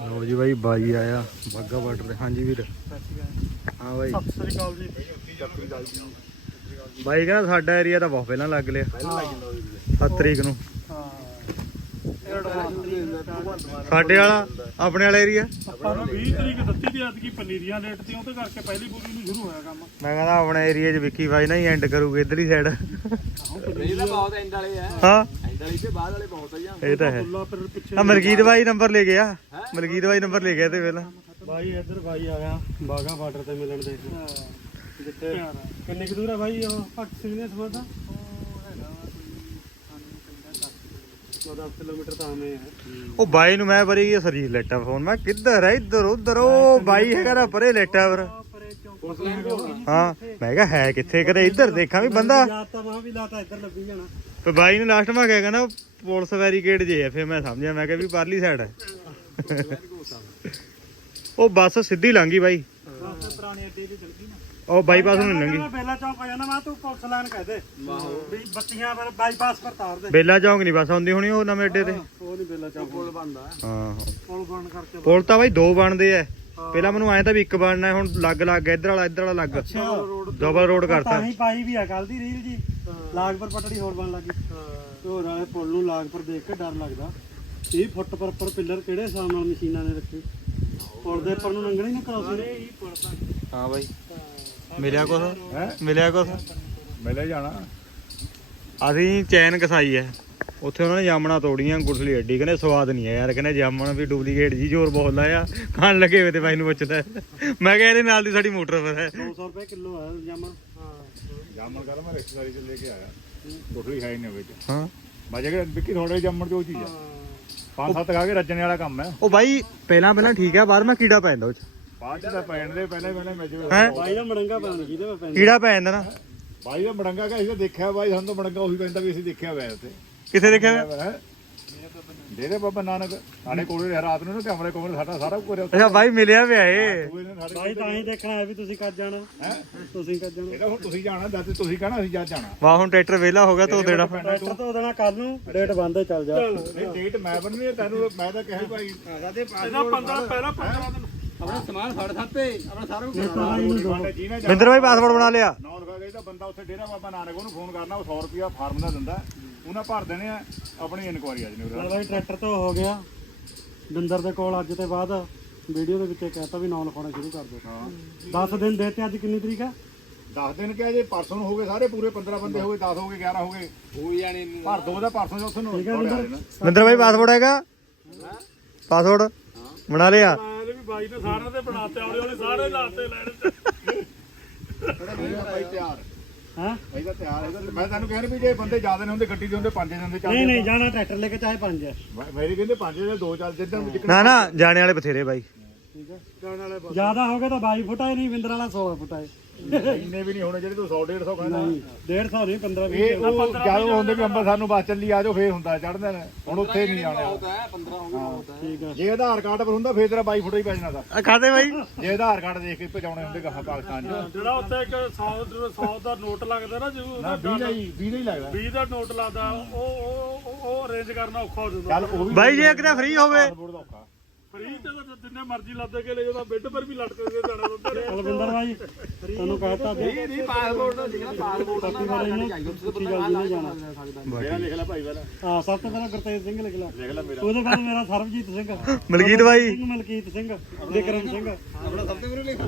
ਲਓ ਜੀ ਬਾਈ ਬਾਈ ਆਇਆ। ਬਾਗਾ ਬਾਰਡਰ ਤੇ। ਹਾਂਜੀ ਵੀਰ। ਹਾਂ ਬਾਈ। ਸਤਿ ਸ੍ਰੀ ਅਕਾਲ ਜੀ। ਬਾਈ ਕਹਿੰਦਾ ਸਾਡਾ ਏਰੀਆ ਤਾਂ ਬਹੁਤ ਪਹਿਲਾਂ ਲੱਗ ਲਿਆ। 7 ਤਰੀਕ ਨੂੰ। ਹਾਂ। ਸਾਡੇ ਵਾਲਾ ਆਪਣੇ ਵਾਲਾ ਏਰੀਆ ਆਪਾਂ ਨੂੰ 20 ਤਰੀਕ ਦਿੱਤੀ ਦੀ ਐਤਕੀ ਪਨੀਰੀਆਂ ਲੇਟ ਤੇ ਉਹਦੇ ਕਰਕੇ ਪਹਿਲੀ ਬੂਰੀ ਨੂੰ ਸ਼ੁਰੂ ਹੋਇਆ ਕੰਮ। ਮੈਂ ਕਹਿੰਦਾ ਆਪਣੇ ਏਰੀਆ 'ਚ ਵਿੱਕੀ ਬਾਈ ਨਾ ਹੀ ਐਂਡ ਕਰੂਗੇ ਇਧਰਲੀ ਸਾਈਡ ਇਹ ਤਾਂ ਬਹੁਤ ਐਂਡ ਵਾਲੇ ਆ ਹਾਂ। ਐਂਡ ਵਾਲੀ ਤੇ ਬਾਅਦ ਵਾਲੇ ਬਹੁਤ ਆ ਜਾਂ ਇਹ ਤਾਂ ਹੈ। ਬੁੱਲਾ ਫਿਰ ਪਿੱਛੇ ਆ ਮਲਕੀਤ ਬਾਈ ਨੰਬਰ ਲੈ ਗਿਆ। ਮਲਕੀਤ ਬਾਈ ਨੰਬਰ ਲੈ ਗਿਆ ਤੇ ਪਹਿਲਾਂ। ਬਾਈ ਇੱਧਰ ਬਾਈ ਆਇਆ ਬਾਗਾ ਬਾਰਡਰ ਤੇ ਮਿਲਣ ਦੇ ਜਿੱਥੇ ਕਿੰਨੇ ਕੁ ਦੂਰ ਆ ਬਾਈ ਉਹ ਭਗਤ ਸਿੰਘ ਨੇ ਸਮਾਦਾ 10 ਕਿਲੋਮੀਟਰ। ਤਾਂ ਆਵੇਂ ਹੈ। ਉਹ ਬਾਈ ਨੂੰ ਮੈਂ ਬਰੀ ਇਹ ਸਰੀਰ ਲੈਟਾ ਫੋਨ ਮੈਂ ਕਿੱਧਰ ਹੈ ਇੱਧਰ ਉੱਧਰ ਉਹ ਬਾਈ ਹੈਗਾ ਨਾ ਪਰੇ ਲੈਟਾ ਚੌਂਕ ਹਾਂ ਮੈਂ ਕਿਹਾ ਹੈ ਕਿੱਥੇ ਕਦੇ ਇੱਧਰ ਦੇਖਾਂ ਵੀ ਬੰਦਾ। ਯਾਦ ਤਾਂ ਮਾਂ ਵੀ ਲਾਤਾ ਇੱਧਰ ਲੱਭੀ ਜਾਣਾ। ਤੇ ਬਾਈ ਨੂੰ ਲਾਸਟ ਮੈਂ ਕਿਹਾ ਕਹਿੰਦਾ ਪੁਲਿਸ ਬੈਰੀਕੇਡ ਜੇ ਆ ਫਿਰ ਮੈਂ ਸਮਝਿਆ ਮੈਂ ਕਿਹਾ ਵੀ ਪਰਲੀ ਸਾਈਡ ਹੈ ਉਹ ਬੱਸ ਸਿੱਧੀ ਲੰਘੀ ਬਾਈ। ਬਸ ਪੁਰਾਣੇ ਅੱਡੇ ਤੇ ਚਲ ਗਈ ਨਾ ਉਹ ਬਾਈਪਾਸ ਨੂੰ ਮੈਂ ਬੇਲਾ ਚੌਂਕ ਆ ਜਾਣਾ ਮੈਂ ਤੂੰ ਪੁਲਿਸ ਲਾਈਨ ਕਹਿ ਦੇ। ਵੀ ਬੱਤੀਆਂ ਪਰ ਬਾਈਪਾਸ ਪਰ ਤਾਰ ਦੇ ਬੇਲਾ ਚੌਂਕ ਨਹੀਂ ਬੱਸ ਆਉਂਦੀ ਹੋਣੀ ਉਹ ਨਵੇਂ ਅੱਡੇ ਤੇ। ਉਹ ਨਹੀਂ ਬੇਲਾ ਚੌਂਕ। ਕੋਲ ਬੰਦਾ ਹਾਂ। ਪੁਲ ਬੰਦ ਕਰਕੇ ਪੁਲ ਤਾਂ ਬਾਈ ਦੋ ਬਣਦੇ ਐ ਪਹਿਲਾਂ ਮੈਨੂੰ ਐਂ ਤਾਂ ਵੀ ਇੱਕ ਬਣਨਾ ਹੈ, ਹੁਣ ਲੱਗ ਲੱਗ ਗਿਆ ਇੱਧਰ ਵਾਲਾ ਇੱਧਰ ਵਾਲਾ ਲੱਗ। ਡਬਲ ਰੋਡ ਕਰਤਾ ਤਾਂ ਹੀ ਪਾਈ ਵੀ ਆ ਕੱਲ ਦੀ ਰੀਲ ਜੀ। ਲਾਗਪੁਰ ਪਟੜੀ ਹੋਰ ਬਣ ਲੱਗੀ। ਢੋਰ ਵਾਲੇ ਪੁਲ ਨੂੰ ਲਾਗਪੁਰ ਦੇਖ ਕੇ ਡਰ ਲੱਗਦਾ। 30 ਫੁੱਟ ਪਰ ਪਿੱਲਰ ਕਿਹੜੇ ਹਿਸਾਬ ਨਾਲ ਮਸ਼ੀਨਾਂ ਨੇ ਰੱਖੇ? ਪੁਲ ਦੇ ਉੱਪਰ ਨੂੰ ਲੰਘਣਾ ਹੀ ਨਾ ਕਰਾਉਂਦੇ। ਨੇ ਇਹ ਪੁਲ ਤਾਂ ਹਾਂ ਬਾਈ। ਮਿਲਿਆ ਕੁਛ? ਮਿਲਿਆ ਕੁਛ? ਮਿਲੇ ਜਾਣਾ। ਅਸੀਂ ਚੈਨ ਕਸਾਈ ਐ। ਉੱਥੇ ਉਹਨਾਂ ਨੇ ਜਾਮਣਾ ਤੋੜੀਆਂ ਗੁਠਲੀ ਅੱਡੀ। ਕਹਿੰਦੇ ਸਵਾਦ ਨਹੀਂ ਆ ਯਾਰ। ਕਹਿੰਦੇ ਜਾਮਣ ਵੀ ਡੁਪਲੀਕੇਟ ਜੀ ਜ਼ੋਰ ਬਹੁਤ ਲਾਇਆ। ਖਾਣ ਲੱਗੇ ਹੋਏ ਤੇ ਬਾਈ ਨੂੰ ਪੁੱਛਦਾ। ਮੈਂ ਕਿਹਾ ਇਹਦੇ ਨਾਲ ਦੀ ਸਾਡੀ ਮੋਟਰ ਪਰ ਹੈ। 200 ਰੁਪਏ ਕਿਲੋ ਆ ਜਾਮਾ ਹਾਂ ਜਾਮਣ ਕਰ ਮੈਂ ਰਿਸ਼ਤੇਦਾਰੀ ਚ ਲੈ ਕੇ ਆਇਆ। ਕੋਠੜੀ ਹੈ ਹੀ ਨਹੀਂ ਵਿੱਚ ਹਾਂ। ਮੈਂ ਜਿਹੜਾ ਵਿੱਕੀ ਥੋੜੇ ਜਾਮਣ ਜੋ ਚੀਜ਼ ਆ। ਪੰਜ ਸੱਤ ਖਾ ਕੇ ਰੱਜਣੇ ਵਾਲਾ ਕੰਮ ਹੈ। ਉਹ ਬਾਈ ਪਹਿਲਾਂ ਪਹਿਲਾਂ ਠੀਕ ਆ ਬਾਅਦ ਮੈਂ ਕੀੜਾ ਪੈ ਜਾਂਦਾ ਉਹ ਚ। ਬਾਅਦ ਚ ਤਾਂ ਪੈਣ ਦੇ ਪਹਿਲੇ ਪਹਿਲੇ ਮੈਂ ਜੋ ਹੈਂ? ਬਾਈ ਦਾ ਮੜੰਗਾ ਪਾਣ ਜਿਹਦੇ ਮੈਂ ਪੈਂਦਾ ਕੀੜਾ ਪੈ ਜਾਂਦਾ ਨਾ। ਬਾਈ ਦਾ ਮੜੰਗਾ ਕਾ ਅਸੀਂ ਦੇਖਿਆ ਬਾਈ ਸਾਨੂੰ ਤਾਂ ਮੜੰਗਾ ਉਹੀ ਪੈਂਦਾ ਵੀ ਅਸੀਂ ਦੇਖਿਆ ਹੋਇਆ ਉੱਥੇ। ਕਿੱਥੇ ਦੇਖਿਆ ਵਾ? ਹੈਂ? ਡੇਰੇ ਬਾਬਾ ਨਾਨਕ। ਸਾਡੇ ਕੋਲੇ ਰਾਤ ਨੂੰ ਨਾ ਕਮਰੇ ਕੋਲ ਸਾਡਾ ਸਾਰਾ ਕੁਝ ਉੱਥੇ ਅੱਛਾ ਬਾਈ ਮਿਲਿਆ ਪਿਆ ਏ ਬਾਈ ਤਾਂ ਹੀ ਦੇਖਣਾ ਹੈ ਵੀ ਤੁਸੀਂ ਕੱਜ ਜਾਣਾ। ਹੈਂ? ਤੁਸੀਂ ਕੱਜ ਜਾਣਾ। ਇਹਦਾ ਹੁਣ ਤੁਸੀਂ ਜਾਣਾ ਜਦ ਤੁਸੀਂ ਕਹਿਣਾ ਅਸੀਂ ਜਾਣਾ। ਵਾਹ ਹੁਣ ਟਰੈਕਟਰ ਵਿਹਲਾ ਹੋ ਗਿਆ ਧੋ ਦੇਣਾ। ਟਰੈਕਟਰ ਤੋਂ। ਦੇਣਾ ਕੱਲ ਨੂੰ ਡੇਟ ਬੰਦ ਚੱਲ ਜਾ। ਇਹ ਡੇਟ ਮੈਂ ਬੰਨਣੀ ਹੈ ਤੈਨੂੰ ਮੈਂ ਤਾਂ ਕਿਹਾ ਭਾਈ। ਇਹਦਾ 15 ਪਹਿਲਾਂ 15 ਦਿਨ। ਆਪਣਾ ਸਮਾਨ ਫੜ ਥਾਪੇ ਆਪਣਾ ਸਾਰਾ ਕੁਝ ਜਿਹਨੇ ਮਿੰਦਰ ਬਾਈ ਪਾਸਪੋਰਟ ਬਣਾ ਲਿਆ। ਨੌ ਲਗਾ ਗਈ ਤਾਂ ਬੰਦਾ ਉੱਥੇ ਡੇਰਾ ਬਾਬਾ ਨਾਨਕ ਉਹਨੂੰ ਫੋਨ ਕਰਨਾ ਉਹ 100 ਰੁਪਿਆ ਫਾਰਮ ਦਾ ਦਿੰਦਾ। ਉਹਨਾਂ ਭਰ ਦੇਣੇ ਆ ਆਪਣੀ ਇਨਕੁਆਰੀ ਆ ਚਲ ਬਾਈ ਟਰੈਕਟਰ ਤੋਂ ਹੋ ਗਿਆ। ਬਿੰਦਰ ਦੇ ਕੋਲ ਅੱਜ ਤੇ ਬਾਅਦ ਵੀਡੀਓ ਦੇ ਵਿੱਚ ਇਹ ਕਹਿਤਾ ਵੀ ਨੌ ਲਿਖਾਉਣਾ ਸ਼ੁਰੂ ਕਰ ਦਿਓ। ਹਾਂ। 10 ਦਿਨ ਦੇ ਤੇ ਅੱਜ ਕਿੰਨੀ ਤਰੀਕ ਆ? 10 ਦਿਨ ਕਿਹਾ ਜੇ ਪਰਸੋਂ ਨੂੰ ਹੋ ਗਏ ਸਾਰੇ ਪੂਰੇ 15 ਬੰਦੇ ਹੋ ਗਏ 10 ਹੋ ਗਏ 11 ਹੋ ਗਏ। ਹੋ ਜਾਣੇ ਭਰ ਦੋ ਦਾ ਪਰਸੋਂ ਚੌਥੇ ਨੂੰ। ਠੀਕ ਹੈ ਬਿੰਦਰ? ਬਾਈ ਪਾਸਪੋਰਟ ਹੈਗਾ? ਪਾਸਪੋਰਟ ਬਣਾ ਲਿਆ। ਵੀ ਬਾਈ ਨੇ ਸਾਰਿਆਂ ਦੇ ਬਣਾਤੇ ਆਉਣੇ ਵਾਲੇ ਸਾਰੇ ਲਾਤੇ ਲੈਣ ਮੇਰਾ ਭਾਈ ਤਿਆਰ। ਹਾਂ? ਤਿਆਰ ਮੈਂ ਤੈਨੂੰ ਕਹਿ ਰਿਹਾ ਵੀ ਜੇ ਬੰਦੇ ਜ਼ਿਆਦਾ ਨੇ ਹੁੰਦੇ ਗੱਡੀ ਦੇ ਹੁੰਦੇ ਪੰਜ ਜਾਂਦੇ ਨਹੀਂ ਨਹੀਂ ਜਾਣਾ ਟਰੈਕਟਰ ਲੈ ਕੇ ਚਾਹੇ ਪੰਜ ਹੈ ਮੇਰੀ ਕਹਿੰਦੇ ਪੰਜ ਦੇ ਦੋ ਚੱਲ ਜਿੱਦਾਂ ਜਿੱਕਣ ਨਾ ਨਾ ਜਾਣੇ ਵਾਲੇ ਬਥੇਰੇ ਬਾਈ। ਠੀਕ ਹੈ? ਜਾਣ ਵਾਲੇ ਜ਼ਿਆਦਾ ਹੋ ਗਏ ਤਾਂ 22 ਫੁੱਟ ਆਏ ਨਹੀਂ ਬਿੰਦਰ ਵਾਲਾ 100 ਫੁੱਟ ਆਏ ਇੰਨੇ ਵੀ ਨਹੀਂ ਹੋਣੇ ਜਿਹੜੇ ਤੂੰ 100 150 ਕਹਿੰਦਾ। ਨਹੀਂ। 150 ਨਹੀਂ 15 20 ਇਹ ਉਹ ਜਦੋਂ ਹੁੰਦੇ ਵੀ ਅੰਬਰ ਸਾਨੂੰ ਬੱਸ ਚੱਲੀ ਆ ਜਾਓ ਫੇਰ ਹੁੰਦਾ ਚੜਦੇ ਨੇ। ਹੁਣ ਉੱਥੇ ਨਹੀਂ ਆਉਣਾ। ਬਹੁਤ ਹੈ 15 ਹੋ ਗਏ ਬਹੁਤ ਹੈ। ਠੀਕ ਹੈ। ਜੇ ਆਧਾਰ ਕਾਰਡ ਪਰ ਹੁੰਦਾ ਫੇਰ ਤੇਰਾ 22 ਫੁੱਟ ਹੀ ਪੈ ਜਾਣਾ ਦਾ। ਆ ਖਾਦੇ ਬਾਈ? ਜੇ ਆਧਾਰ ਕਾਰਡ ਦੇਖ ਕੇ ਭਜਾਉਣੇ ਹੁੰਦੇ ਕਹਾ ਪਾਕਿਸਤਾਨ ਚ। ਜਿਹੜਾ ਉੱਥੇ ਇੱਕ 100 100 ਦਾ ਨੋਟ ਲੱਗਦਾ ਨਾ ਜਿਵੇਂ ਨਾ 20 ਦਾ ਹੀ 20 ਦਾ ਹੀ ਲੱਗਦਾ। 20 ਦਾ ਨੋਟ ਲੱਗਦਾ ਉਹ ਉਹ ਉਹ ਅਰੇਂਜ ਕਰਨਾ ਔਖਾ ਹੋ ਜਾਂਦਾ। ਬਾਈ ਜੇ ਕਿਤੇ ਫ੍ਰੀ ਹੋਵੇ। ਫ੍ਰੀ ਤੇ ਤਾਂ ਜਿੰਨੇ ਮਰਜ਼ੀ ਲੱਦ ਕੇ ਲੈ ਜਾਓ ਤਾਂ ਬੈੱਡ ਪਰ ਵੀ ਲਟਕ ਕੇ ਜਾਣਾ ਹੁੰਦਾ ਕੁਲਵਿੰਦਰ ਭਾਈ ਤੁਹਾਨੂੰ ਕਹਤਾ ਦੇ ਨਹੀਂ ਨਹੀਂ ਪਾਸਪੋਰਟ ਦਾ ਜਿਹੜਾ ਪਾਸਪੋਰਟ ਦਾ ਘਰ ਕੱਢ ਜਾਈਓ ਤੁਸੀਂ ਤਾਂ ਬੰਦਾ ਗੱਲ ਜਾਣਾ। ਸਕਦਾ। ਮੇਰਾ ਲਿਖ ਲੈ ਭਾਈ ਪਹਿਲਾਂ। ਹਾਂ ਸਭ ਤੋਂ ਪਹਿਲਾਂ ਗੁਰਤੇਜ ਸਿੰਘ ਲਿਖ ਲਾ। ਲਿਖ ਲੈ ਮੇਰਾ। ਉਹਦੇ ਬਾਅਦ ਮੇਰਾ ਸਰਬਜੀਤ ਸਿੰਘ। ਮਲਕੀਤ ਬਾਈ। ਸਿੰਘ ਮਲਕੀਤ ਸਿੰਘ ਵਿਕਰਮ ਸਿੰਘ। ਆਪਣਾ ਸਭ ਤੋਂ ਲਿਖ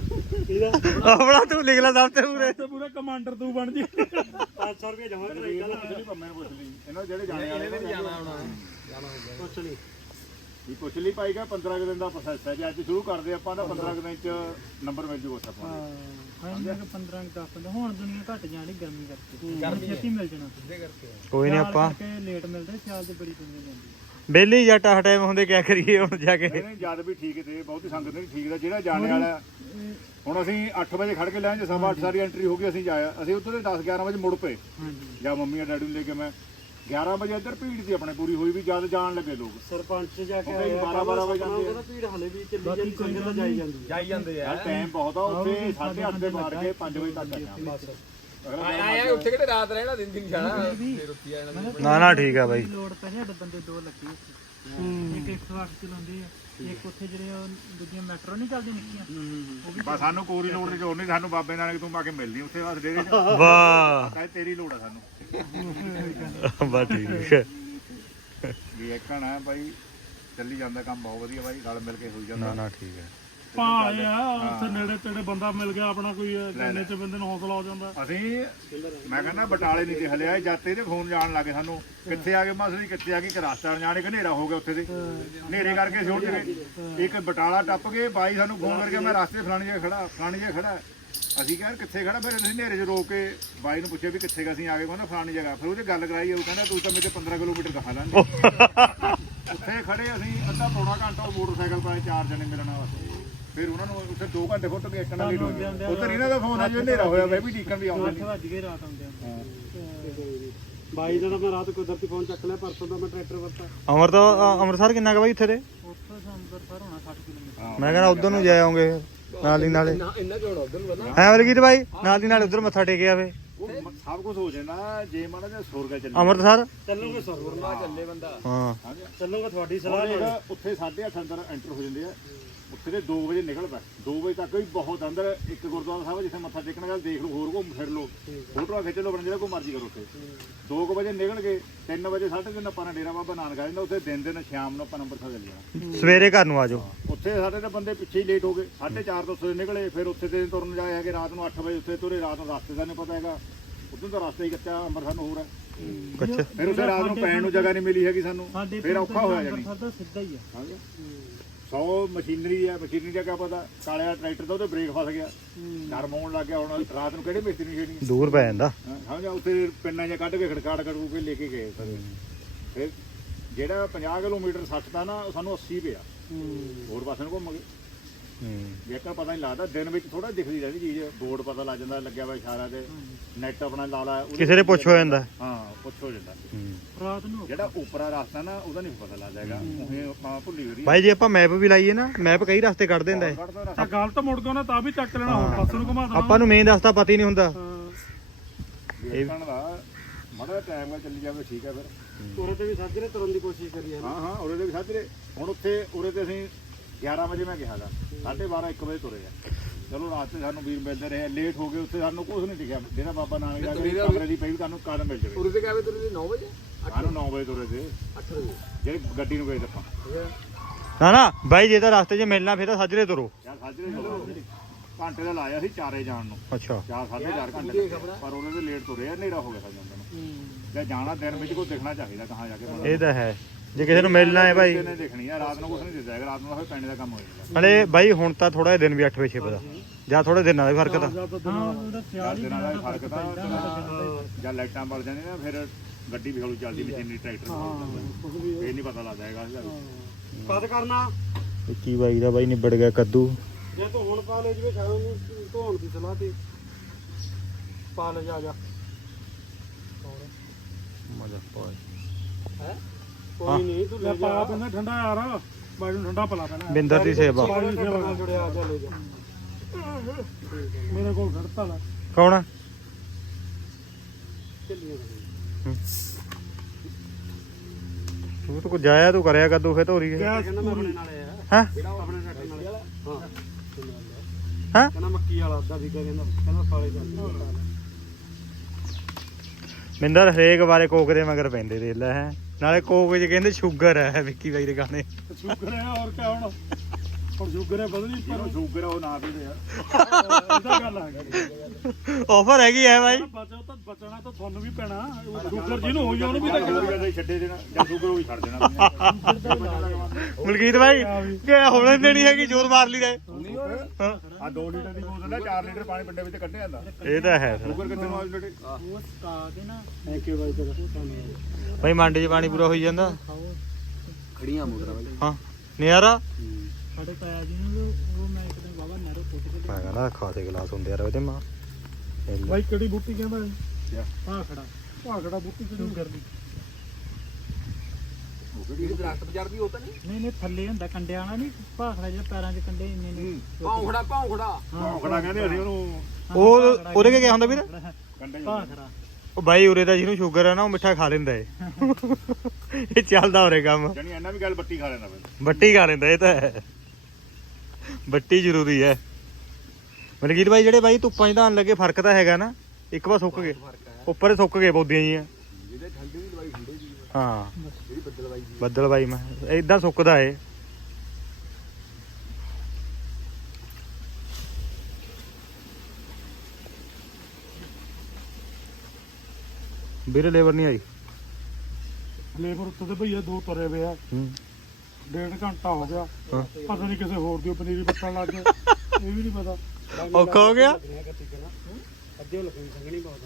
ਇਹਦਾ ਆਪਣਾ ਤੂੰ ਲਿਖ ਲੈ ਦਫ਼ਤਰ ਪੂਰੇ। ਤੇ ਪੂਰੇ ਕਮਾਂਡਰ ਤੂੰ ਬਣ ਜੀ। 500 ਰੁਪਏ ਜਮਾ ਕਰਾਈ ਕੱਲ ਜਿਹੜੀ ਪੰਮੇ ਨੂੰ ਪੁੱਛ ਲਈ ਇਹਨਾਂ ਜਿਹੜੇ ਜਾਣੇ ਵਾਲੇ ਨੇ ਜਾਣਾ ਹੋਣਾ। ਜਾਣਾ ਹੋਊਗਾ ਪੁੱਛ ਲਈ। ਵੀ ਪੁੱਛ ਲਈ ਭਾਈ ਕਾ 15 ਕੁ ਦਿਨ ਦਾ ਪ੍ਰੋਸੈਸ ਹੈ ਜੇ ਅੱਜ ਸ਼ੁਰੂ ਕਰਦੇ ਆਪਾਂ ਤਾਂ 15 ਕੁ ਦਿਨ ਚ ਨੰਬਰ ਮਿਲ ਜੂਗਾ ਆਪਾਂ ਨੂੰ। ਹਾਂ ਮੈਂ 15 10 15 ਹੁਣ ਦੁਨੀਆ ਘਟ ਜਾਣੀ ਗਰਮੀ ਕਰਕੇ। ਛੇਤੀ ਮਿਲ ਜਾਣਾ। ਸਿੱਧੇ ਕਰਕੇ। ਕੋਈ ਨਹੀਂ ਆਪਾਂ ਕਿ ਲੇਟ ਮਿਲਦਾ ਸਿਆਲ ਤੇ ਬੜੀ ਦੁਨੀਆ ਜਾਂਦੀ ਬੇਲੀ ਜੱਟ ਆ ਟਾਈਮ ਹੁੰਦੇ ਕਿਆ ਕਰੀਏ ਹੁਣ ਜਾ ਕੇ। ਨਹੀਂ ਨਹੀਂ ਜਦ ਵੀ ਠੀਕ ਤੇ ਬਹੁਤੀ ਸੰਗਤ ਨਹੀਂ ਠੀਕ ਦਾ ਜਿਹੜਾ ਜਾਣੇ ਵਾਲਾ ਹੁਣ ਅਸੀਂ 8 ਵਜੇ ਖੜ ਕੇ ਲੈ ਜੇ ਸਵਾ 8 ਸਾਰੀ ਐਂਟਰੀ ਹੋ ਗਈ ਅਸੀਂ ਜਾਇਆ। ਅਸੀਂ ਉੱਧਰ ਦੇ 10 11 ਵਜੇ ਮੁੜ ਪਏ। ਹਾਂਜੀ। ਜਾਂ ਮੰਮੀ ਆ ਡੈਡੀ ਨੂੰ ਲੈ ਕੇ ਮੈਂ। 11 ਵਜੇ ਇੱਧਰ ਭੀੜ ਸੀ ਆਪਣੇ ਪੂਰੀ ਹੋਈ ਵੀ ਜਦ ਜਾਣ ਲੱਗੇ ਲੋਕ। ਸਰਪੰਚ ਜਾ ਕੇ ਉਹ ਕਈ 12 12 ਵਜੇ ਜਾਂਦੇ ਆ। ਭੀੜ ਹਲੇ ਵੀ ਚੱਲੀ ਜਾਂਦੀ ਸੰਗਤ ਤਾਂ ਜਾਈ ਜਾਂਦੀ ਜਾਈ ਜਾਂਦੇ ਯਾਰ ਟਾਈਮ ਬਹੁਤ ਆ ਉੱਥੇ 8:30 ਦੇ ਮਾਰ ਕੇ 5 ਵਜੇ ਤੱਕ ਆਇਆ ਅਗਲਾ ਆਇਆ ਆਇਆ ਉੱਥੇ ਕਿਤੇ ਰਾਤ ਰਹਿਣਾ ਦਿਨ ਦਿਨ ਜਾਣਾ। ਫੇਰ ਉੱਥੇ ਆਣਾ ਨਾ ਨਾ ਠੀਕ ਆ ਬਾਈ। ਲੋੜ ਪੈ ਬੰਦੇ ਦੋ ਲੱਗੇ। ਇੱਕ 108 ਚਲਾਉਂਦੇ ਆ। ਇੱਕ ਉੱਥੇ ਜਿਹੜੇ ਉਹ ਦੂਜੀਆਂ ਮੈਟਰੋ ਨਹੀਂ ਚੱਲਦੀਆਂ ਨਿੱਕੀਆਂ। ਬਸ ਸਾਨੂੰ ਕੋਰੀ ਲੋੜ ਨਹੀਂ ਸਾਨੂੰ ਬਾਬੇ ਨਾਨਕ ਤੂੰ ਕੇ ਮਿਲਦੀ ਉੱਥੇ ਬਸ ਡੇਰੇ 'ਚ ਵਾਹ। ਕਹਿੰਦੇ ਤੇਰੀ ਲੋੜ ਆ ਸਾਨੂੰ। ਬਸ ਠੀਕ ਹੈ। ਵੀ ਇੱਕ ਹਣਾ ਭਾਈ ਚੱਲੀ ਜਾਂਦਾ ਕੰਮ ਬਹੁਤ ਵਧੀਆ ਭਾਈ ਰਲ ਮਿਲ ਕੇ ਹੋਈ ਨਾ ਜਾਂਦਾ ਨਾ ਠੀਕ ਹੈ। ਭਾਏ ਆ ਉੱਥੇ ਨੇੜੇ ਤੇੜੇ ਬੰਦਾ ਮਿਲ ਗਿਆ ਆਪਣਾ ਕੋਈ ਇੰਨੇ ਚ ਬੰਦੇ ਨੂੰ ਹੌਸਲਾ ਹੋ ਜਾਂਦਾ। ਅਸੀਂ ਮੈਂ ਕਹਿੰਦਾ ਬਟਾਲੇ ਨਹੀਂ ਤੇ ਹਲਿਆ ਜਾਤੇ ਤੇ ਫੋਨ ਜਾਣ ਲੱਗੇ ਸਾਨੂੰ ਕਿੱਥੇ ਆ ਗਏ? ਮਾਸਰੀ ਕਿੱਥੇ ਆ ਗਏ? ਕਿ ਰਾਸਤਾ ਜਾਣੇ ਕਿ ਹਨੇਰਾ ਹੋ ਗਿਆ ਉੱਥੇ ਦੇ ਹਨੇਰੇ ਕਰਕੇ ਛੋੜ ਗਏ। ਇੱਕ ਬਟਾਲਾ ਟੱਪ ਗਏ ਬਾਈ ਸਾਨੂੰ ਫੋਨ ਕਰਕੇ ਮੈਂ ਰਾਸਤੇ ਫਲਾਣੀ ਜਗ੍ਹਾ ਖੜਾ ਫਲਾਣੀ ਜਗ੍ਹਾ ਖੜਾ। ਅਸੀਂ ਕਿਹਾ ਕਿੱਥੇ ਖੜਾ? ਫਿਰ ਅਸੀਂ ਹਨੇਰੇ 'ਚ ਰੋਕ ਕੇ ਬਾਈ ਨੂੰ ਪੁੱਛਿਆ ਵੀ ਕਿੱਥੇ ਗਾ ਅਸੀਂ ਆ ਗਏ? ਕਹਿੰਦਾ ਫਲਾਣੀ ਜਗ੍ਹਾ। ਫਿਰ ਉਹਦੇ ਗੱਲ ਕਰਾਈ ਉਹ ਕਹਿੰਦਾ ਤੂੰ ਤਾਂ ਮੇਰੇ 15 ਕਿਲੋਮੀਟਰ ਕਹਾ ਲਾਂਗੇ ਉੱਥੇ ਖੜੇ ਅਸੀਂ ਅੱਧਾ ਪੌਣਾ ਘੰਟਾ ਮੋਟਰਸਾਈਕਲ ਪਾਏ ਚਾਰ ਜਣੇ ਮਿਲਣ ਵਾਸਤੇ। ਫਿਰ ਉਹਨਾਂ ਨੂੰ ਉੱਥੇ 2 ਘੰਟੇ ਫੁੱਟ ਕੇ ਇੱਕ ਨਾਲ ਹੀ ਉੱਧਰ ਇਹਨਾਂ ਦਾ ਫੋਨ ਆ ਜੋ ਹਨੇਰਾ ਹੋਇਆ ਮੈਂ ਵੀ ਡੀਕਨ ਵੀ ਆਉਂਦਾ ਨਹੀਂ ਵੱਜ ਗਏ ਰਾਤ ਆਉਂਦੇ ਆ ਬਾਈ ਦਾ ਮੈਂ ਰਾਤ ਕੁਦਰਤੀ ਫੋਨ ਚੱਕ ਲਿਆ ਪਰਸੋਂ ਦਾ ਮੈਂ ਟਰੈਕਟਰ ਵਰਤਾ ਅਮਰ ਤੋਂ ਅੰਮ੍ਰਿਤਸਰ ਕਿੰਨਾ ਕੁ ਬਾਈ ਇੱਥੇ ਦੇ? ਉੱਥੋਂ ਸੰਬਰਸਰ ਹੋਣਾ 60 ਕਿਲੋਮੀਟਰ। ਮੈਂ ਕਹਿੰਦਾ ਉਧਰ ਨੂੰ ਜਾ ਆਉਂਗੇ ਨਾਲ ਦੀ ਨਾਲੇ। ਇੰਨਾ ਕਿਉਂ ਉਧਰ ਨੂੰ ਪਹਿਲਾਂ। ਹੈ ਵਰਗੀਤ ਬਾਈ ਨਾਲ ਦੀ ਨਾਲ ਉਧਰ ਮੱਥਾ ਟੇਕਿਆ ਵੇ ਸਭ ਕੁਝ ਹੋ ਜਾਣਾ ਜੇ ਮਾੜਾ ਜਿਹਾ ਸੁਰਗਾ ਚੱਲੇ ਅੰਮ੍ਰਿਤਸਰ? ਚੱਲੋਗੇ ਨਾ ਚੱਲੇ ਬੰਦਾ। ਹਾਂ। ਚੱਲੋਗੇ ਤੁਹਾਡੀ ਸਲਾਹ ਨਾਲ। ਉੱਥੇ 8:30 ਅੰਦਰ ਐਂਟਰ ਹੋ ਜਾਂਦੇ ਆ। ਉੱਥੇ ਦੇ 2 ਵਜੇ ਨਿਕਲਦਾ। 2 ਵਜੇ ਤੱਕ ਵੀ ਬਹੁਤ ਅੰਦਰ ਇੱਕ ਗੁਰਦੁਆਰਾ ਸਾਹਿਬ ਆ ਜਿੱਥੇ ਮੱਥਾ ਟੇਕਣ ਗੱਲ ਦੇਖ ਲਓ ਹੋਰ ਘੁੰਮ ਫਿਰ ਲਓ। ਫੋਟੋਆਂ ਖਿੱਚ ਲਓ ਬਣ ਜਿਹੜਾ ਕੋਈ ਮਰਜ਼ੀ ਕਰੋ ਉੱਥੇ। 2 ਵਜੇ ਨਿਕਲ ਗਏ 3 ਵਜੇ 3:30 ਆਪਾਂ ਨੇ ਡੇਰਾ ਬਾਬਾ ਨਾਨਕ ਆ ਜਾਂਦਾ ਉੱਥੇ ਦਿਨ ਦਿਨ ਸ਼ਾਮ ਨੂੰ ਆਪਾਂ ਨੰਬਰ ਚੱਲ ਜਾਣਾ ਸਵੇਰੇ ਘਰ ਨੂੰ ਆ ਜਾਓ। ਉੱਥੇ ਸਾਡੇ ਤਾਂ ਬੰਦੇ ਪਿੱਛੇ ਹੀ ਲੇਟ ਹੋ ਗਏ 4:30 ਤੋਂ ਉੱਥੇ ਨਿਕਲੇ ਫਿਰ ਉੱਥੇ ਤੇ ਤੁਰਨ ਜਾਏ ਹੈਗੇ ਰਾਤ ਨੂੰ 8 ਵਜੇ ਉੱਥੇ ਤੁਰੇ ਰਾਤ ਨੂੰ ਰਸਤੇ ਦਾ ਨਹੀਂ ਪਤਾ ਹੈਗਾ। ਉਦੋਂ ਤਾਂ ਰਸਤਾ ਹੀ ਕੱਚਾ ਅੰਮ੍ਰਿਤਸਰ ਨੂੰ ਹੋਰ ਹੈ। ਕੱਚਾ। ਫਿਰ ਉੱਥੇ ਰਾਤ ਨੂੰ ਪੈਣ ਨੂੰ ਜਗ੍ਹਾ ਨਹੀਂ ਮਿਲੀ ਹੈਗੀ ਸਾਨੂੰ। ਫਿਰ ਔਖਾ ਹੋਇਆ ਜਾਣੀ। ਅੰਮ੍ਰਿਤਸਰ ਦਾ ਸਿੱਧਾ ਹੀ ਆ। 100 ਮਸ਼ੀਨਰੀ ਆ ਮਸ਼ੀਨਰੀ ਦਾ ਕਿਆ ਪਤਾ ਕਾਲੇ ਵਾਲਾ ਟਰੈਕਟਰ ਦਾ ਉਹਦੇ ਬ੍ਰੇਕ ਫਸ ਗਿਆ। ਨਰਮ ਹੋਣ ਲੱਗ ਗਿਆ ਹੁਣ ਰਾਤ ਨੂੰ ਕਿਹੜੇ ਮਿਸਤਰੀ ਨੂੰ ਛੇੜੀ ਦੂਰ ਪੈ ਜਾਂਦਾ। ਸਮਝਿਆ ਉੱਥੇ ਪਿੰਨਾਂ ਜਾਂ ਕੱਢ ਕੇ ਖੜਕਾੜ ਕਰੂ ਕੇ ਲੈ ਕੇ ਗਏ ਫਿਰ ਜਿਹੜਾ 50 ਕਿਲੋਮੀਟਰ 60 ਦਾ ਨਾ ਉਹ ਸਾਨੂੰ 80 ਪਿਆ ਹੋਰ ਪਾਸੇ ਨੂੰ ਘੁੰਮ ਗਏ। ਹੂੰ ਜੇਕਰ ਪਤਾ ਨਹੀਂ ਲੱਗਦਾ ਦਿਨ ਵਿੱਚ ਥੋੜਾ ਦਿਖਦੀ ਰਹਿੰਦੀ ਚੀਜ਼ ਬੋਰਡ ਪਤਾ ਲੱਗ ਜਾਂਦਾ ਲੱਗਿਆ ਵਾ ਇਸ਼ਾਰਾ ਤੇ ਨੈਟ ਆਪਣਾ ਲਾ ਲਾ ਉਹਦੇ- ਕਿਸੇ ਦੇ ਪੁੱਛ ਹੋ ਜਾਂਦਾ। ਹਾਂ ਪੁੱਛ ਹੋ ਜਾਂਦਾ। ਰਾਤ ਨੂੰ ਜਿਹੜਾ ਉੱਪਰਾ ਰਸਤਾ ਨਾ ਉਹਦਾ ਨਹੀਂ ਪਤਾ ਲੱਗਦਾ ਹੈਗਾ। ਉਹ ਆਪਾਂ ਭੁੱਲੀ ਹੋਈ। ਬਾਈ ਜੇ ਆਪਾਂ ਮੈਪ ਵੀ ਲਾਈਏ ਨਾ ਮੈਪ ਕਈ ਰਸਤੇ ਕੱਢ ਦਿੰਦਾ ਹੈ। ਕੱਢਦਾ ਤਾਂ ਗਲਤ ਮੁੜ ਗਿਆ ਨਾ ਤਾਂ ਵੀ ਚੱਕ ਲੈਣਾ ਹੋਰ ਪਾਸੇ ਨੂੰ ਘੁਮਾ ਦੇਣਾ। ਆਪਾਂ ਨੂੰ ਮੇਨ ਰਸਤਾ ਪਤਾ ਹੀ ਨਹੀਂ ਹੁੰਦਾ। ਵੇਖਣ ਦਾ ਮੜਾ ਟਾਈਮ ਨਾਲ ਚੱਲੀ ਜਾਵੇ ਠੀਕ ਹੈ ਫਿਰ। ਉਰੇ ਤੇ ਵੀ ਸਾਜਰੇ ਤੁਰਨ ਦੀ ਕੋਸ਼ਿਸ਼ ਕਰੀ ਹੈ ਹਾਂ ਹਾਂ ਉਰੇ ਦੇ ਵੀ ਸਾਜਰੇ। ਹੁਣ ਉੱਥੇ ਉਰੇ ਤੇ ਅਸੀਂ 11 ਵਜੇ ਮੈਂ ਕਿਹਾ ਦਾ 12:30 1 ਵਜੇ ਤੁਰੇ ਆ। ਚਲੋ ਰਾਤ ਤੇ ਸਾਨੂੰ ਵੀਰ ਮਿਲਦੇ ਰਹੇ ਲੇਟ ਹੋ ਗਏ ਉੱਥੇ ਸਾਨੂੰ ਕੁਝ ਨਹੀਂ ਦਿਖਿਆ। ਜਿਹੜਾ ਬਾਬਾ ਨਾਨਕ ਦਾ ਕਮਰੇ ਦੀ ਪਈ ਵੀ ਤੁਹਾਨੂੰ ਕਦ ਮਿਲ ਜਾਵੇ। ਉਰੇ ਤੇ ਕਾਵੇ ਤੁਰੇ 9 ਵਜੇ? ਸਾਨੂੰ 9 ਵਜੇ ਤੁਰੇ ਤੇ। 8 ਵਜੇ। ਜਿਹੜੀ ਗੱਡੀ ਨੂੰ ਗਏ ਆਪਾਂ ਨਾ ਨਾ ਬਾਈ ਜੇ ਤਾਂ ਰਸਤੇ 'ਚ ਮਿਲਣਾ ਫਿਰ ਤਾਂ ਸੱਜਰੇ ਤੁਰੋ। ਯਾਰ ਸਾਜਰੇ ਚਲੋ ਘੰਟੇ ਦਾ ਲਾਇਆ ਸੀ ਚਾਰੇ ਜਾਣ ਨੂੰ। ਅੱਛਾ। ਚਾਰ ਸਾਢੇ ਚਾਰ ਘੰਟੇ ਪਰ ਉਹਨੇ ਤੇ ਲੇਟ ਤੁਰੇ ਆ ਹਨੇਰਾ ਹੋ ਗਿਆ ਸਾਡਾ ਨੂੰ। ਜੇ ਜਾਣਾ ਦਿਨ ਵਿੱਚ ਕੋਈ ਦਿਖਣਾ ਚਾਹੀਦਾ ਕਹਾਂ ਜਾ ਕੇ। ਇਹ ਤਾਂ ਹੈ। ਜੇ ਕਿਸੇ ਨੂੰ ਮਿਲਣਾ ਹੈ ਬਾਈ ਨੇ ਦੇਖਣੀ ਆ ਰਾਤ ਨੂੰ ਕੁਝ ਨਹੀਂ ਦਿਖਦਾ ਹੈਗਾ ਰਾਤ ਨੂੰ ਫਿਰ ਪੈਣੇ ਦਾ ਕੰਮ ਹੋ ਜਾਂਦਾ। ਹਲੇ ਬਾਈ ਹੁਣ ਤਾਂ ਥੋੜਾ ਦਿਨ ਵੀ 8 ਵਜੇ 6 ਦਾ। ਜਾਂ ਥੋੜੇ ਦਿਨਾਂ ਦਾ ਵੀ ਫ਼ਰਕ ਤਾਂ। ਹਾਂ ਹੀ ਦਿਨਾਂ ਦਾ ਵੀ ਫ਼ਰਕ ਤਾਂ ਜਾਂ ਲਾਈਟਾਂ ਬਲ ਜਾਂਦੀਆਂ ਨਾ ਫਿਰ ਗੱਡੀ ਵੀ ਹੌਲੀ ਚੱਲਦੀ ਮਸ਼ੀਨਰੀ ਟਰੈਕਟਰ ਇਹ ਨਹੀਂ ਪਤਾ ਲੱਗਦਾ ਹੈਗਾ ਇਹਦਾ ਵੀ। ਕਦ ਕਰਨਾ? ਕੀ ਬਾਈ ਦਾ ਬਾਈ ਨਿਬੜ ਗਿਆ ਕੱਦੂ। ਜੇ ਤੂੰ ਹੁਣ ਪਾ ਲੈ ਜਵੇ ਸ਼ਾਮ ਨੂੰ ਧੋਣ ਦੀ ਸਲਾਹ ਤੇ ਪਾ ਲੈ ਜਾ ਜਾ। ਮਜ਼ਾ ਪਾਏ ਕੋਈ ਨਹੀਂ ਤੂੰ ਲੈ ਪਾ ਪੈਣਾ ਠੰਡਾ ਯਾਰ। ਬਾਈ ਨੂੰ ਠੰਡਾ ਪਲਾ ਪੈਣਾ ਬਿੰਦਰ ਦੀ ਸੇਵਾ। ਪਾਣੀ ਦੀ ਸੇਵਾ ਜੁੜਿਆ ਆ ਜਾ ਲੈ ਜਾ ਮੇਰੇ ਕੋਲ ਖੜਤਾ ਲਾ। ਕੌਣ? ਆ? ਤੂੰ ਤਾਂ ਕੁਝ ਜਾਇਆ ਤੂੰ ਕਰਿਆ ਕੱਦੂ ਫੇ ਧੋਰੀ। ਹੈ ਕਹਿੰਦਾ ਮੈਂ ਆਪਣੇ ਨਾਲ ਆਇਆ। ਹਾਂ? ਆਪਣੇ ਟਰੈਕਟਰ ਨਾਲ ਹਾਂ। ਹਾਂ? ਕਹਿੰਦਾ ਮੱਕੀ ਵਾਲਾ ਅੱਧਾ ਵੀ ਕਹਿੰਦਾ ਕਹਿੰਦਾ ਸਾਲੇ ਚੱਲ ਮਿੰਦਰ ਹਰੇਕ ਬਾਰੇ ਕੋਕ ਦੇ ਮਗਰ ਪੈਂਦੇ ਦੇ ਲੈ ਹੈ। ਨਾਲੇ ਕੋਕ 'ਚ ਕਹਿੰਦੇ ਸ਼ੂਗਰ ਹੈ, ਵਿੱਕੀ ਬਾਈ ਦੇ ਗਾਣੇ। ਸ਼ੂਗਰ ਹੈ, ਹੋਰ ਕਿਆ ਹੁਣ? ਹੁਣ ਸ਼ੂਗਰ ਹੈ ਬਦਲੀ ਪਰ ਸ਼ੂਗਰ ਉਹ ਨਾ ਪੀਂਦੇ ਆ। ਇਹਦਾ ਗੱਲ ਆ ਗਈ। ਆਫਰ ਹੈਗੀ ਹੈ ਬਾਈ। ਬਚੋ ਤਾਂ ਬਚਣਾ ਤਾਂ ਤੁਹਾਨੂੰ ਵੀ ਪੈਣਾ। ਸ਼ੂਗਰ ਜਿਹਨੂੰ ਹੋਈ ਆ ਉਹਨੂੰ ਵੀ ਤਾਂ ਜਦੋਂ ਛੱਡੇ ਦੇਣਾ ਜਾਂ ਸ਼ੂਗਰ ਉਹ ਵੀ ਛੱਡ ਦੇਣਾ। ਮਲਕੀਤ ਬਾਈ ਕਿ ਹੁਣ ਦੇਣੀ ਹੈਗੀ ਜ਼ੋਰ ਮਾਰ ਲਈ ਹਾਂ। ਆ 2 ਲੀਟਰ ਦੀ ਬੋਤਲ ਹੈ 4 ਲੀਟਰ ਪਾਣੀ ਪਿੰਡੇ ਵਿੱਚ ਕੱਢਿਆ ਜਾਂਦਾ। ਇਹ ਤਾਂ ਹੈ। ਸ਼ੂਗਰ ਕਿੱਥੇ ਨੂੰ ਆਉਂਦੇ ਉਹ ਸਕਾ ਕੇ ਨਾ ਥੈਂਕ ਯੂ ਬਾਈ ਤੇਰਾ। ਧੰਨਵਾਦ ਬਾਈ ਮੰਡੀ 'ਚ ਪਾਣੀ ਪੂਰਾ ਹੋਈ ਜਾਂਦਾ। ਖੜੀਆਂ ਮੋਟਰਾਂ ਵਾਲੇ। ਹਾਂ। ਨਿਆਰਾ ਸਾਡੇ ਤਾਇਆ ਜੀ ਨੂੰ ਵੀ ਉਹ ਮੈਂ ਇੱਕ ਦਿਨ ਬਾਬਾ ਨਹਿਰੋਂ ਪੁੱਟ ਕੇ ਮੈਂ ਕਹਿੰਦਾ ਖਾਸੇ ਗਲਾਸ ਹੁੰਦੇ ਯਾਰ ਉਹਦੇ ਮਾਂ। ਇਹ ਲੈ। ਬਾਈ ਕਿਹੜੀ ਬੂਟੀ ਕਹਿੰਦਾ? ਹਾਂ ਖੜਾ ਭਾਖੜਾ। ਬੂਟੀ ਕਿਹੜੀ ਕਰਦੀ ਇਹ ਦਰਖਤ ਬਾਜ਼ਾਰ ਵੀ ਹੋਤਾ ਨਹੀਂ? ਨਹੀਂ ਨਹੀਂ ਥੱਲੇ ਹੁੰਦਾ ਕੰਡੇ ਵਾਲਾ ਨਹੀਂ? ਭਾਖੜਾ ਜਿਹੜਾ ਪੈਰਾਂ 'ਚ ਕੰਡੇ ਇੰਨੇ ਨੇ। ਭੌਂਖੜਾ ਭੌਂਖੜਾ। ਭੌਂਕੜਾ ਕਹਿੰਦੇ ਅਸੀਂ ਉਹਨੂੰ। ਉਹ ਉਹਦੇ ਕੀ ਹੁੰਦਾ ਵੀਰ? ਕੰਡੇ ਭਾਖੜਾ। ਉਹ ਬਾਈ ਉਰੇ ਦਾ ਜਿਹਨੂੰ ਸ਼ੂਗਰ ਹੈ ਨਾ ਉਹ ਮਿੱਠਾ ਖਾ ਲੈਂਦਾ ਏ। ਇਹ ਚੱਲਦਾ ਉਰੇ ਕੰਮ। ਜਾਨੀ ਇਹਨਾਂ ਵੀ ਗੱਲ ਬੱਟੀ ਖਾ ਲੈਂਦਾ ਫਿਰ ਬੱਟੀ ਖਾ ਲੈਂਦਾ ਇਹ ਤਾਂ ਹੈ। ਬੱਟੀ ਜ਼ਰੂਰੀ ਹੈ। ਮਲਕੀਤ ਬਾਈ ਜਿਹੜੇ ਬਾਈ ਧੁੱਪਾਂ 'ਚ ਧਾਨ ਲੱਗੇ ਫ਼ਰਕ ਤਾਂ ਹੈਗਾ ਨਾ। ਇੱਕ ਵਾਰ ਸੁੱਕ ਗਏ। ਉੱਪਰ ਸੁੱਕ ਗਏ ਪੌਦੀਆਂ ਜੀਆਂ ਜਿਹਦੇ ਠੰਡੀ ਦੀ ਦਵਾਈ ਠੰਡੇ ਦੀ ਹਾਂ। ਜਿਹੜੀ ਬੱਦਲ ਬਾਈ ਦੀ ਬੱਦਲ ਬਾਈ ਮੈਂ ਇਦਾਂ ਸੁੱਕਦਾ ਏ ਵੀਰੇ ਲੇਬਰ ਨਹੀਂ ਆਈ? ਲੇਬਰ ਉੱਤੇ ਤੇ ਭਈਆ ਦੋ ਤੁਰੇ ਵੇ ਆ। ਹੂੰ। ਡੇਢ ਘੰਟਾ ਹੋ ਗਿਆ। ਪਤਾ ਨਹੀਂ ਕਿਸੇ ਹੋਰ ਦੀ ਪਨੀਰੀ ਪੱਟਣ ਲੱਗ ਗਏ ਇਹ ਵੀ ਨਹੀਂ ਪਤਾ। ਔਖਾ ਹੋ ਗਿਆ? ਅੱਧੇ ਲੱਗਣੀ ਸੰਗਣੀ ਬਹੁਤ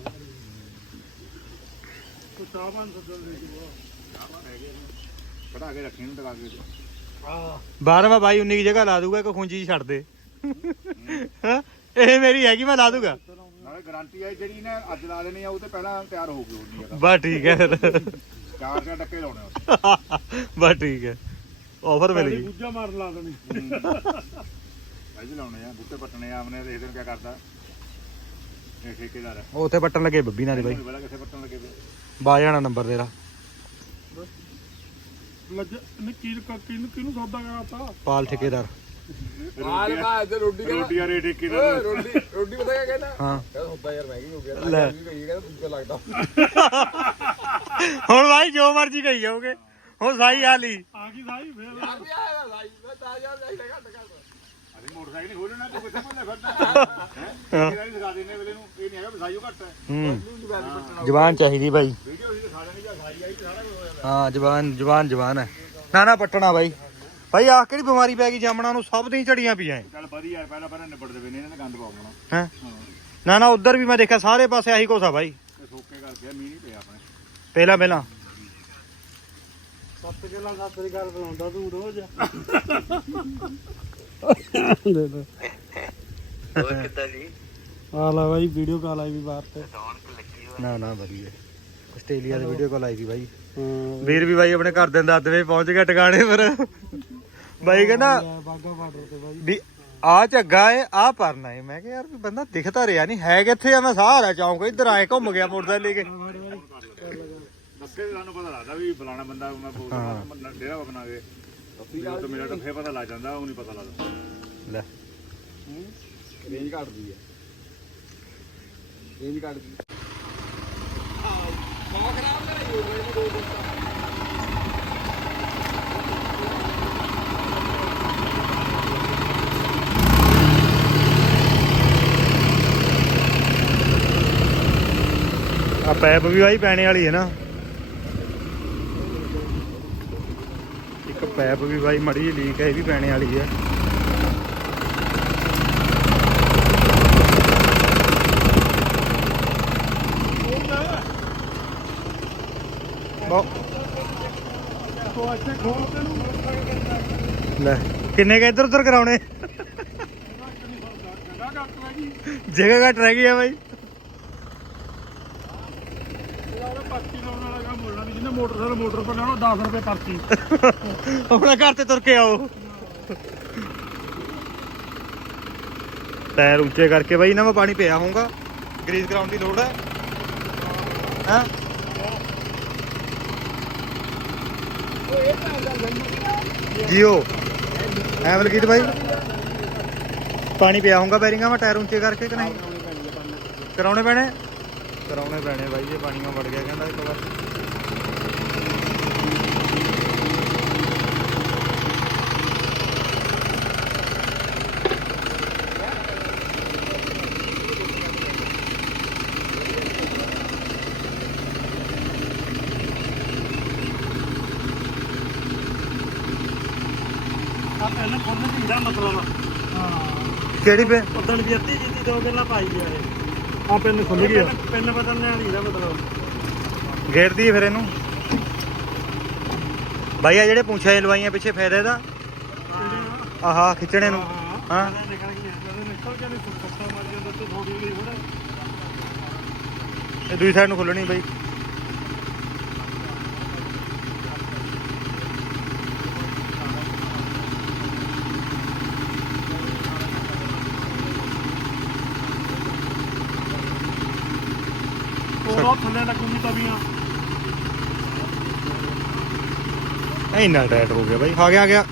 ਤੂੰ ਚਾਹਵਾਨ ਸੱਜਣ ਦੇ ਜੀ ਕਢਾ ਕੇ ਰੱਖੀ ਨੂੰ ਟਕਾ ਕੇ। ਆ ਬਾਰਵਾਂ ਬਾਈ 19 ਦੀ ਜਗ੍ਹਾ ਲਾ ਦੂਗਾ ਇੱਕ ਖੁੰਜੀ ਛੱਡ ਦੇ। ਹੈਂ? ਇਹ ਮੇਰੀ ਹੈਗੀ ਮੈਂ ਲਾ ਦੂਗਾ। ਨਾਲੇ ਗਾਰੰਟੀ ਹੈ ਜਿਹੜੀ ਨੇ ਅੱਜ ਲਾ ਦੇਣੀ ਆ ਉਹ ਤੇ ਪਹਿਲਾਂ ਤਿਆਰ ਹੋ ਗਈ ਹੁੰਦੀ ਹੈ ਬਸ ਠੀਕ ਹੈ ਫਿਰ। ਚਾਰ ਚਾਰ ਟੱਕੇ ਲਾਉਣੇ ਬਸ ਠੀਕ ਹੈ। ਆਫਰ ਮਿਲ ਗਈ। ਗੁੱਜਾ ਮਾਰ ਲਾ ਦੇਣੀ। ਭਾਈ ਜੀ ਲਾਉਣੇ ਆ ਬੂਟੇ ਪੱਟਣੇ ਆ ਆਮਨੇ ਦੇਖਦੇ ਨੂੰ ਕੀ ਕਰਦਾ। ਇਹ ਠੇਕੇਦਾਰ ਹੈ ਉਹ ਉੱਥੇ ਪੱਟਣ ਲੱਗੇ ਬੱਬੀ ਨਾਲ ਦੇ ਬਾਈ। ਪਹਿਲਾਂ ਕਿਸੇ ਪੱਟਣ ਲੱਗੇ ਪਏ ਬਾ ਜਾਣਾ ਨੰਬਰ ਤੇਰਾ। ਲੱਜ ਨੇ ਕੀ ਕਿਹਨੂੰ ਕਿਹਨੂੰ ਸੌਦਾ ਕਰਾਤਾ? ਪਾਲ ਠੇਕੇਦਾਰ। ਆਲ ਕਾ ਇੱਧਰ ਰੋਟੀ ਕਹਿੰਦਾ। ਰੋਟੀ ਆ ਰੇ ਓਏ ਠੇਕੇਦਾਰ ਰੋਟੀ ਰੋਟੀ ਪਤਾ ਕਿਆ ਕਹਿੰਦਾ? ਹਾਂ। ਕਹਿੰਦਾ ਹੁੰਦਾ ਯਾਰ ਮਹਿੰਗੀ ਹੋ ਗਿਆ। ਲੈ। ਲੈ ਕਹੀ ਕਹਿੰਦਾ ਦੂਜਾ ਲੱਗਦਾ। ਹੁਣ ਭਾਈ ਜੋ ਮਰਜ਼ੀ ਕਹੀ ਜਾਓਗੇ। ਹੁਣ ਸਾਈ ਹਾਲੀ ਆ ਗਈ ਸਾਈ ਫੇਰ ਆ ਵੀ ਆਇਆ ਭਾਈ ਮੈਂ ਤਾਂ ਜਾ ਲੈ ਘੱਟ ਘੱਟ ਅਸੀਂ ਮੋਟਰਸਾਈਕਲ ਨਹੀਂ ਖੋਲਣਾ ਤੂੰ ਕਿੱਥੇ ਭੱਲੇ ਫਿਰਦਾ? ਹੈ। ਠੇਕੇਦਾਰ ਹੀ ਦਿਖਾ ਦੇਣੇ ਵੇਲੇ ਨੂੰ ਇਹ ਨਹੀਂ ਹੈਗਾ ਵਿਸਾਈਓ ਘੱਟ ਹੈ। ਹੂੰ। ਨੂੰ ਗੱਲ ਪੱਟਣਾ ਜ਼ਬਾਨ ਚਾਹੀਦੀ ਬਾਈ। ਵੀਡੀਓ ਸੀ ਦਿਖਾ ਦੇਣੀ ਜਾਂ ਖਾਈ ਆਈ ਤੇ ਸਾਰਾ ਕੁਝ ਹੋ ਜਾਂਦਾ ਹਾਂ ਜ਼ਬਾਨ ਜ਼ਬਾਨ ਜ਼ਬਾਨ ਹੈ। ਨਾ ਨਾ ਪੱਟਣਾ ਬਾਈ। ਭਾਈ ਆਹ ਕਿਹੜੀ ਬਿਮਾਰੀ ਪੈ ਗਈ ਜਾਮਣਾ ਨੂੰ? ਸਭ ਦੀਆਂ ਝੜੀਆਂ ਪਈਆਂ ਚੱਲ ਵਧੀਆ ਪਹਿਲਾਂ ਪਹਿਲਾਂ ਨਿਬੜ ਦੇਵੇ ਨੇ ਇਹਨਾਂ ਨੇ ਗੰਦ ਪਾਉਣਾ ਹੈ? ਹਾਂ। ਨਾ ਨਾ ਉਧਰ ਵੀ ਮੈਂ ਦੇਖਿਆ ਸਾਰੇ ਪਾਸੇ ਆਹੀ ਬਾਈ। ਤੇ ਸੋਕੇ ਕਰਕੇ ਮੀਂਹ ਨਹੀਂ ਪਿਆ ਆਪਣੇ। ਪਹਿਲਾਂ ਪਹਿਲਾਂ। ਸੱਤ ਗੱਲਾਂ ਸੱਤ ਦੀ ਗੱਲ ਬਣਾਉਂਦਾ ਤੂੰ ਰੋਜ਼। ਦੇ ਦੇ। ਹੋਰ ਕਿੱਦਾਂ ਜੀ? ਆ ਲੈ ਬਾਈ ਵੀਡੀਓ ਕਾਲ ਆਈ ਵੀ ਬਾਹਰ ਤੇ। ਨਾ ਨਾ ਵਧੀਆ। ਆਸਟ੍ਰੇਲੀਆ ਦੀ ਵੀਡੀਓ ਕਾਲ ਆਈ ਸੀ ਬਾਈ। ਹਾਂ। ਵੀਰ ਵੀ ਬਾਈ ਆਪਣੇ ਘਰ ਦੇ ਦੱਦਵੇ ਪਹੁੰਚ ਗਿਆ ਟਿਕਾਣੇ ਪਰ। ਬਾਈ ਕਹਿੰਦਾ ਬਾਗਾ ਬਾਰਡਰ ਤੇ ਬਾਈ। ਵੀ ਆ ਝੱਗਾ ਏ ਆ ਪਰਨਾ ਏ। ਮੈਂ ਕਿਹਾ ਯਾਰ ਵੀ ਬੰਦਾ ਦਿਖਦਾ ਰਿਹਾ ਨਹੀਂ ਹੈ ਕਿੱਥੇ ਆ? ਮੈਂ ਸਾਰਾ ਚੌਂਕ ਇੱਧਰ ਆਏ ਘੁੰਮ ਗਿਆ ਮੋਟਰਸਾਈਕਲ ਲੈ ਕੇ। ਸਾਨੂੰ ਪਤਾ ਲੱਗਦਾ ਵੀ ਫਲਾਣਾ ਬੰਦਾ ਮੈਂ ਬੋਲਦਾ ਡੇਰਾ ਬਣਾ ਕੇ ਜਦੋਂ ਤੋਂ ਮੇਰਾ ਟੱਫੇ ਪਤਾ ਲੱਗ ਜਾਂਦਾ ਉਹ ਨਹੀਂ ਪਤਾ ਲੱਗਦਾ। ਲੈ। ਰੇਂਜ ਘਟਦੀ ਹੈ ਰੇਂਜ ਘਟਦੀ। ਆ ਪੈਪ ਵੀ ਬਾਈ ਪੈਣੇ ਵਾਲੀ ਹੈ ਨਾ ਇੱਕ ਪੈਪ ਵੀ ਬਾਈ, ਮੜੀ ਲੀਕ ਹੈ, ਇਹ ਵੀ ਪੈਣੇ ਵਾਲੀ ਹੈ। ਲੈ, ਕਿੰਨੇ ਕ ਇੱਧਰ ਉੱਧਰ ਕਰਾਉਣੇ? ਜਗ੍ਹਾ ਘੱਟ ਰਹਿ ਗਈ। ਜਗ੍ਹਾ ਘੱਟ ਰਹਿ ਗਈ ਆ ਬਾਈ ਉਹਦਾ ਪਰਚੀ ਲਾਉਣ ਵਾਲਾ ਕੰਮ ਬੋਲਣਾ ਵੀ ਜਿਹਨੇ ਮੋਟਰਸਾਈਕਲ ਮੋਟਰ ਪਰ ਲਾਉਣਾ 10 ਰੁਪਏ ਪਰਚੀ। ਆਪਣਾ ਘਰ ਤੇ ਤੁਰ ਕੇ ਆਓ। ਟਾਇਰ ਉੱਚੇ ਕਰਕੇ ਬਾਈ ਨਾ ਮੈਂ ਪਾਣੀ ਪਿਆ ਹੋਊਗਾ। ਗਰੀਸ ਕਰਾਉਣ ਦੀ ਲੋੜ ਹੈ। ਹਾਂ? ਜੀਓ, ਐ ਬਾਈ। ਪਾਣੀ ਪਿਆ ਹੋਊਗਾ ਬੈਰਿੰਗਾਂ ਮੈਂ, ਟਾਇਰ ਉੱਚੇ ਕਰਕੇ ਕਿ ਨਹੀਂ? ਕਰਾਉਣੇ ਪੈਣੇ? ਕਰਾਉਣੇ ਪੈਣੇ ਬਾਈ, ਇਹ ਪਾਣੀ ਮਾ ਵੜ ਗਿਆ, ਕਹਿੰਦਾ ਇੱਕ ਵਾਰ। ਆ ਪਹਿਲਾਂ ਦੀ ਦਾ ਮਤਲਬ। ਕਿਹੜੀ ਪੇ ਉਦੋਂ ਵੀ ਅੱਧੀ ਜਿੱਤੀ ਦੋ ਗੱਲਾਂ ਪਾਈ ਗਿਆ ਇਹ। ਆ। ਪਿੰਨ ਖੁੱਲ ਗਿਆ ਪਿੰਨ ਬਦਲਣੇ ਵਾਲੀ ਦਾ ਮਤਲਬ। ਘੇਰਦੀ ਫਿਰ ਇਹਨੂੰ। ਬਾਈ ਆ ਜਿਹੜੇ ਪੁੰਛਾਂ ਲਵਾਈਆਂ ਪਿੱਛੇ ਫਾਇਦਾ ਇਹਦਾ? ਆਹਾ ਖਿੱਚਣੇ ਨੂੰ। ਹਾਂ ਨਿਕਲ ਗਈ ਜਦੋਂ ਨਿਕਲ ਗਿਆ ਨਹੀਂ ਸੁੱਕਾ ਮਾਰ ਜਾਂਦਾ ਤੇ ਥੋੜੀ ਜਿਹੀ ਹੋਰ ਇਹ ਦੂਜੀ ਸਾਈਡ ਨੂੰ ਖੁੱਲਣੀ ਬਾਈ। ਬਹੁਤ ਥੱਲੇ ਲੱਗੂਗੀ ਤਵੀਆਂ ਇੰਨਾ ਟਾਈਟ ਹੋ ਗਿਆ ਬਾਈ। ਆ ਗਿਆ ਆ ਗਿਆ।